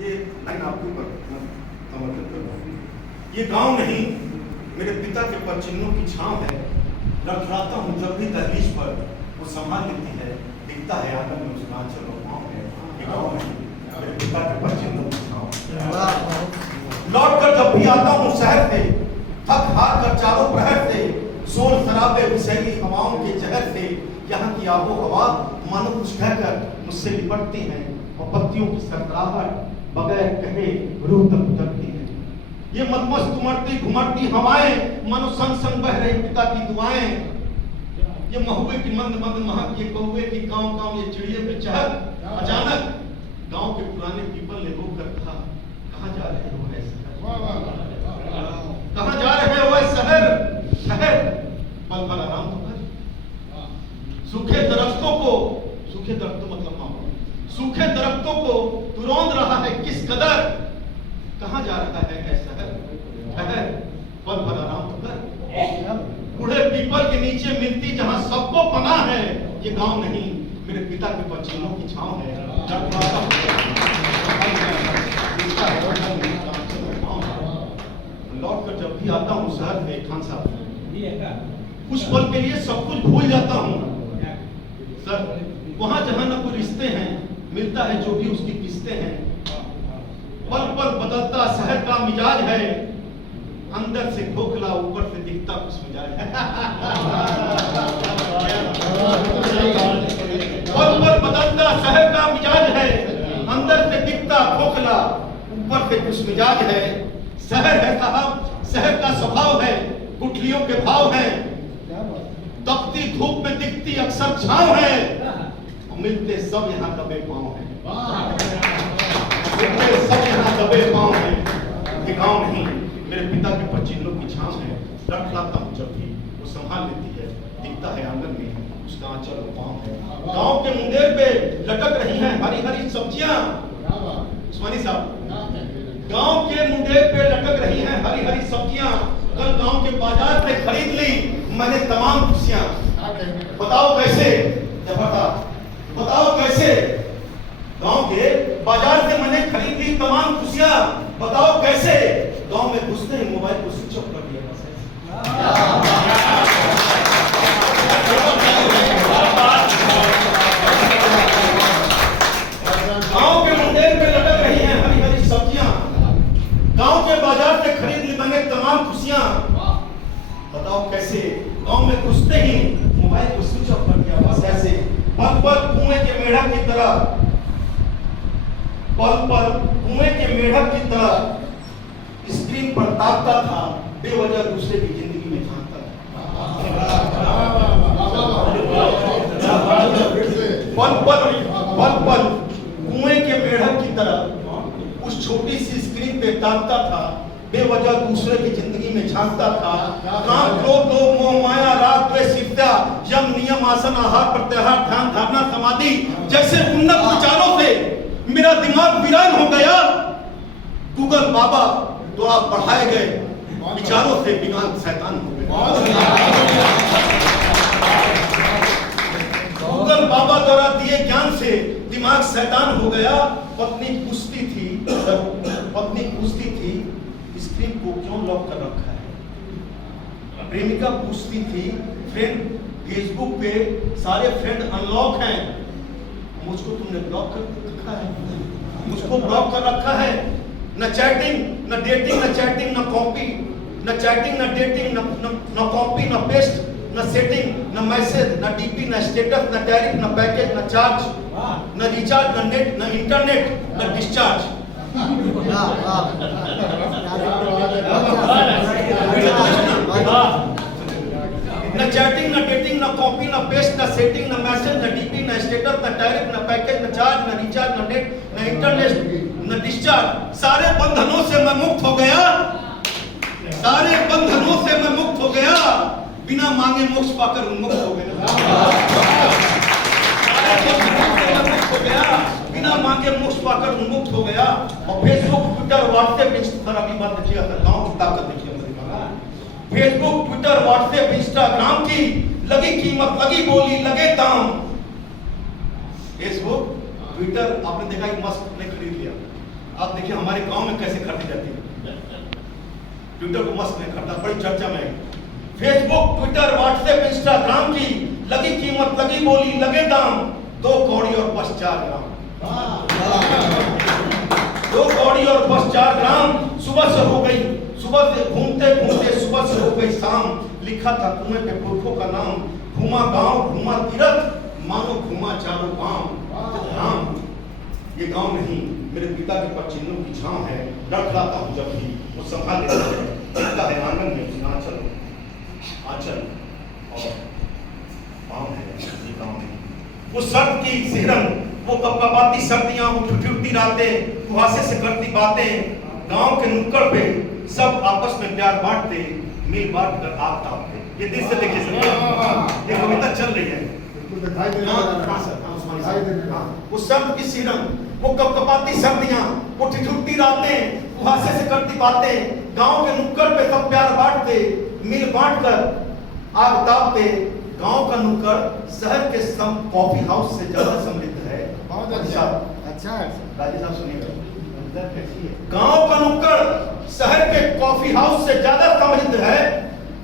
ये लाइन आपके ऊपर समर्पित कर रहा हूँ। ये गांव नहीं मेरे पिता के पदचिन्हों की छांव है। लड़खड़ाता हूँ जब भी दहलीज पर वो संभाल लेती है, दिखता है आंगन में उसका आंचल और पाँव है। ये गांव नहीं मेरे पिता के पदचिन्हों की छांव। लौट कर जब भी आता हूँ शहर से, थक हार कर चारों प्रहर से, शोर शराबे विषैली हवाओं के जहर से, यहाँ की आबो हवा मानो कुछ कहकर मुझसे लिपटती है और पत्तियों की सरसराहट बगैर कहे रूह तक उतरती है। ये मदमस्त उमड़ती घुमड़ती हवाएं मानो संग संग बह रही पिता की दुआएं। ये महुए की मंद मंद महक, ये कौवे की कांव कांव, ये चिड़िए पे चहक। अचानक गांव के पुराने पीपल ने रोक कर कहा, कहाँ जा रहे हो ऐसे? कहाँ जा रहे हो ऐसे शहर? शहर पल पल आराम तो कर। सूखे दरख्तों को, सूखे दरख्तों मतलब मामूल, सूखे दरख्तों को तू रौंद रहा है किस कदर? कहाँ जा रहा है ऐ शहर? शहर पल पल आराम तो कर। बूढ़े पीपल के नीचे मिलती जहां सबको पनाह है, ये गांव नहीं मेरे पिता के पदचिन्हों की छांव है। लौट कर जब भी आता हूँ शहर में खान साहब, कुछ पल के लिए सब कुछ भूल जाता हूँ सर। वहां जहां न कोई रिश्ते हैं, मिलता है जो भी उसकी किस्तें हैं। पल पल बदलता शहर का मिजाज है, अंदर से खोखला ऊपर से दिखता कुछ मिजाज है। पल पल बदलता शहर का मिजाज है, अंदर से दिखता खोखला ऊपर से कुछ मिजाज है। शहर है साहब, शहर का स्वभाव है, गुठलियों के भाव है, तपती धूप में दिखती अक्सर छांव है, और मिलते सब यहाँ दबे पांव है। मिलते सब यहाँ दबे पांव है। ये गांव नहीं मेरे पिता के पदचिन्हों की छांव है। रख लाता हूँ जब भी वो संभाल लेती है, दिखता है आंगन में उसका आंचल और पाँव है। गांव के मुंडेर पे लटक रही हैं हरी हरी सब्जियां। उस्मानी साहब, गांव के मुंडेर पे लटक रही हैं हरी हरी सब्जियां। कल गांव के बाजार से खरीद ली मैंने तमाम खुशियां। बताओ कैसे? बताओ कैसे? गांव के बाजार से मैंने खरीद ली तमाम खुशियां। बताओ कैसे? गांव में घुसते ही मोबाइल को स्विच ऑफ कर दिया। गांव के मुंडेर पे लटक रही हैं हरी हरी सब्जियां। गांव के बाजार से खरीद ली मैंने तमाम खुशियां। बताओ कैसे? गांव में घुसते ही मोबाइल को स्विच ऑफ कर दिया। बस ऐसे पल पल कुएं के मेढक की तरह, पल पल कुएं के मेढक की तरह स्क्रीन पर ताकता था, बेवजह दूसरे की जिंदगी में झांकता था। पल पल कुएं के मेढक की तरह उस छोटी सी स्क्रीन पे ताकता था, बेवजह दूसरे की जिंदगी में झांकता था। काम क्रोध लोभ मोह माया राग द्वेष ईर्ष्या यम नियम आसन आहार प्रत्याहार ध्यान धारणा समाधि जैसे उन्नत विचारों से मेरा दिमाग वीरान हो गया। गूगल बाबा द्वारा पढ़ाए गए विचारों से दिमाग शैतान हो गया। गूगल बाबा द्वारा दिए ज्ञान से दिमाग शैतान हो गया। पत्नी पूछती थी स्क्रीन को क्यों लॉक कर रखा है? प्रेमिका पूछती थी फ्रेंड फेसबुक पे सारे फ्रेंड अनलॉक हैं, मुझको तुमने ब्लॉक कर रखा है, मुझको ब्लॉक कर रखा है। न चैटिंग न डेटिंग, न चैटिंग न कॉपी, न चैटिंग न डेटिंग, न कॉपी न पेस्ट, न सेटिंग न मैसेज, न डीपी न स्टेटस, न टैरिफ न पैकेज, न चार्ज, न रिचार्ज, न नेट, न इंटरनेट, न डिस्चार्ज। न चैटिंग न डेटिंग न कॉपी न पेस्ट न सेटिंग न मैसेज न डीपी न स्टेटस न टैरिफ न पैकेज न चार्ज न रिचार्ज न नेट न इंटरनेट न डिस्चार्ज। सारे बंधनों से मैं मुक्त हो गया, सारे बंधनों से मैं मुक्त हो गया, बिना मांगे मोक्ष पाकर उन्मुक्त हो गया। हो गया बिना मांगे मोक्ष पाकर उन्मुक्त हो गया। और फेसबुक ट्विटर व्हाट्सएप इंस्टाग्राम की बात देखिएगा, गांव की ताकत देखिए। फेसबुक ट्विटर व्हाट्सएप इंस्टाग्राम की लगी कीमत लगी बोली लगे दाम। फेसबुक ट्विटर आपने देखा कि मस्क ने खरीद लिया, अब देखिए हमारे गांव में कैसे खरीदी जाती है। ट्विटर को मस्त में खरीदा, बड़ी चर्चा में। फेसबुक, ट्विटर, व्हाट्सएप, इंस्टाग्राम की लगी कीमत, लगी बोली, लगे दाम 2 कौड़ी और बस 4 ग्राम। 2 कौड़ी और बस 4 ग्राम। सुबह से हो गई, सुबह से घूमते घूमते सुबह से हो गई शाम। लिखा था कुएं पे पुरखों का नाम। घूमा गांव, घूमा तीरथ, मानो घूमा चारों गांव। धाम ये गांव नहीं, मेरे पिता के पदचिन्हों की छांव है। लड़खड़ाता हूँ जब भी वो संभाल लेता है। दिखता है आंगन में आंचल, आंचल और पाँव है ये गांव नहीं। वो सर्द की सिहरन, वो कपकपाती सर्दियां, वो ठिठुरती रातें, कुहासे से करती बातें। गांव के नुक्कड़ पे सब आपस में प्यार बांटते, मिल बांट कर आग तापते। ये दिल से देखिए सर, ये कविता चल रही है। वो सर्द की सिहरन, वो कपकपाती सर्दियां, वो ठिठुरती रातें, कुहासे से करती बातें। गांव के नुक्कड़ पे सब प्यार बांटते, मिल बांट कर आग तापते। गांव का नुक्कड़ शहर के कॉफी हाउस से ज्यादा समृद्ध है। बहुत अच्छा राजेश साहब सुनिएगा। गांव का नुक्कड़ शहर के कॉफी हाउस से ज्यादा समृद्ध है।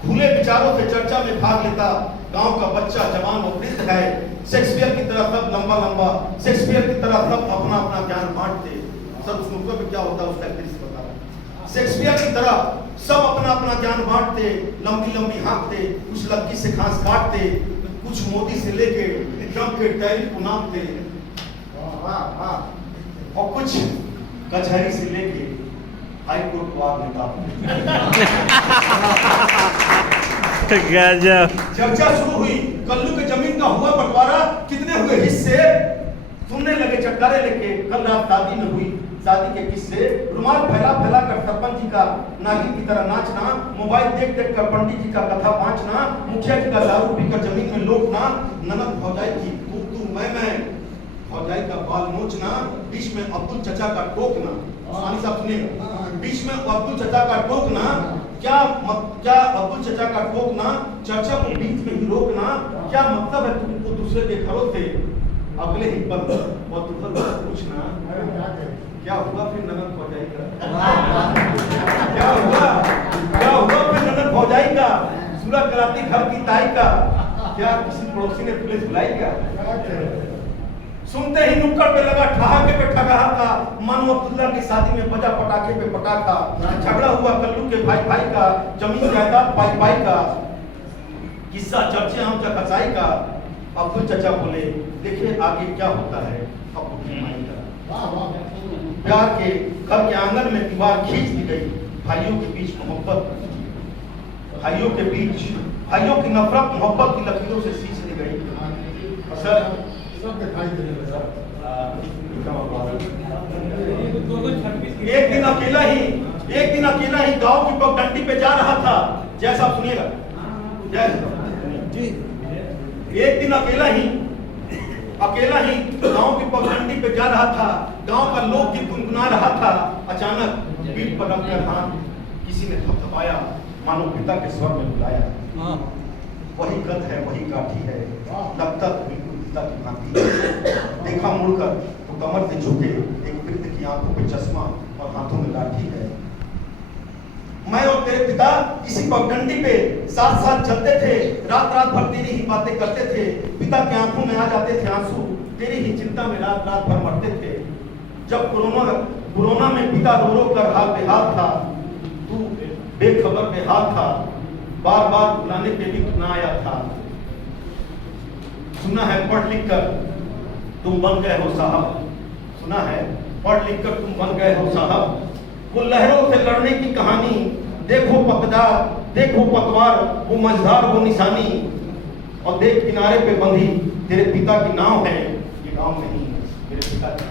खुले विचारों से चर्चा में भाग लेता गांव का बच्चा, जवान और वृद्ध है। शेक्सपियर की तरह सब लंबा लंबा, शेक्सपियर की तरह सब अपना अपना ज्ञान बांटते। सब उस नुक्कड़ में क्या होता है उसका दृश्य बता रहा। शेक्सपियर की तरह सब अपना अपना ज्ञान बांटते, लंबी लंबी हाँकते, कुछ लक्की से घास काटते, कुछ मोदी से लेके ट्रंप के टैरिफ को नापते, और कुछ कचहरी से लेके हाई कोर्ट को आग निकालते। चर्चा शुरू हुई, कल्लू के जमीन का हुआ बंटवारा, कितने हुए हिस्से। सुनने लगे चटकारे लेके, कल रात शादी में हुई शादी के किस्से। रुमाल फैला फैला कर सरपंच जी का नागिन की तरह नाचना, मोबाइल देख देख कर पंडित जी का कथा बांचना, मुखिया जी का दारू पीकर जमीन में लोटना, ननद भौजाई की तू मैं, भौजाई का बाल नोचना, बीच में अब्दुल चचा का टोकना। सानी साहब सुनिएगा, बीच में अब्दुल चचा का टोकना, क्या अब्दुल चचा का टोकना, चर्चा को बीच में ही रोकना। क्या मतलब है तुमको दूसरे के घरों से अगले ही पल और तुझे पूछना क्या हुआ फिर ननद भौजाई का। क्या हुआ फिर ननद भौजाई का, सूरत कराती घर की ताई का। क्या किसी पड़ोसी ने पुलिस बुलाई क्या। सुनते ही नुक्कड़ पे लगा ठहाके पे ठगाका, मानो अब्दुल्ला की शादी में बजा पटाखे पे पटाखा। झगड़ा हुआ कल्लू के भाई भाई का, जमीन जायदाद पाई पाई का, किस्सा चर्चे हम तक कसाई का। अब्दुल चचा बोले देखिए आगे क्या होता है। प्यार के घर के आंगन में दीवार खींच दी गई, भाइयों के बीच मोहब्बत, भाइयों की नफरत मोहब्बत की लकीरों से सींच दी गई। सर सब दिखाई दे रहा है। एक दिन अकेला ही गांव की पगडंडी पे जा रहा था। जैसा आप सुनिएगा जी। एक दिन अकेला ही गांव की पगडंडी पे जा रहा था। गांव का लोकगीत गुनगुना रहा था। अचानक पीठ पर अपना हाथ किसी ने थपथपाया, मानो पिता के स्वर में बुलाया। वही कद है, वही काठी है, लगता तो बिल्कुल पिता की भांति। देखा मुड़कर तो कमर से झुके एक वृद्ध की आंखों पे चश्मा और हाथों में लाठी है। मैं और तेरे पिता इसी पगडंडी पे साथ साथ चलते थे, रात रात भर तेरी ही बातें करते थे। पिता की आंखों में आ जाते थे आंसू, तेरी ही चिंता में रात रात भर मरते थे। जब कोरोना में पिता रो रो कर हाल बेहाल था, तू बेखबर बेहाल था, बार बार बुलाने पे भी ना आया था। सुना है पढ़ लिख कर तुम बन गए हो साहब, सुना है पढ़ लिख कर तुम बन गए हो साहब। वो लहरों से लड़ने की कहानी, देखो पकदार, देखो पतवार, वो मझधार, वो निशानी। और देख किनारे पे बंधी तेरे पिता की नाव है, ये गांव नहीं मेरे पिता की